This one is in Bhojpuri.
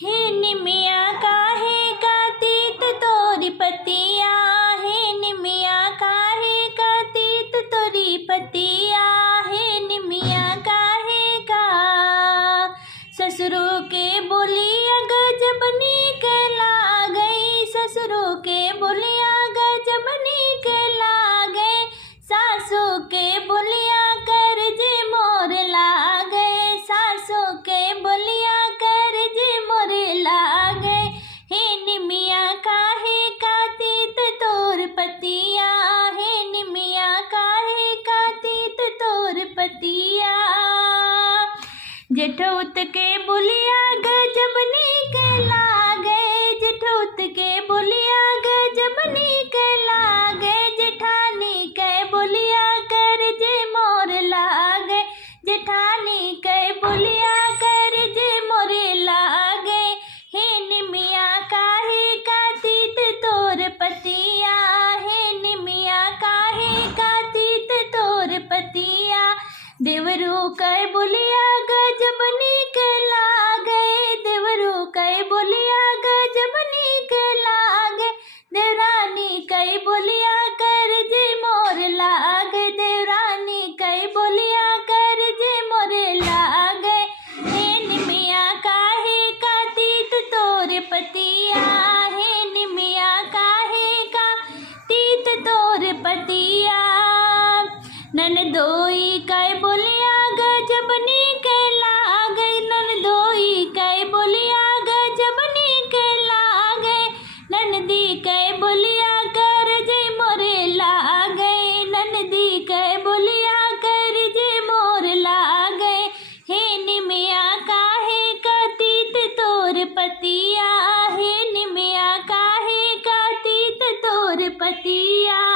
हे निमिया काहे कातित तोरी पतिया, हे निमिया काहे कातित तोरी पतिया, हे निमिया काहे का। ससुरों के बोलिया गजब नीक लागई, ससुरों के बोलिया गजब नीक लागे, सासू के बोलिया कर जे मोर लागे, सासू के बोलिया कर जे मोर लागे। हे निमिया काहे कातित तोर पतिया, हे निमिया काहे कातित तोर पतिया। जेठौत के बोलिया गजब नीक लागे, जेठौत के बोलिया गजब नीक लागे, जेठानी के बोलिया कर जे मोर लागे, जेठानी के बोलिया कर जे मोर लागे। हे निमिया काहे कातित तोर पतिया, हे निमिया काहे कातित तोर पतिया। देवरू के बोलिया गजब नीक लागे, देवरू के बोलिया गजब नीक लागे, देवरानी के बोलिया कर जे मोर लागे, देवरानी के बोलिया कर जे मोर लागे। हे निमिया काहे कातित तोर पतिया, हे निमिया काहे कातित तोर पतिया। ननदोई के बोलिया गजब नीक लागे, ननदोई के बोलिया गजब नीक लागे, ननदी के बोलिया कर जे मोर लागे, ननदी के बोलिया कर जे मोर लागे। हे निमिया काहे कातित तोर पतिया, हे निमिया काहे कातित तोर पतिया।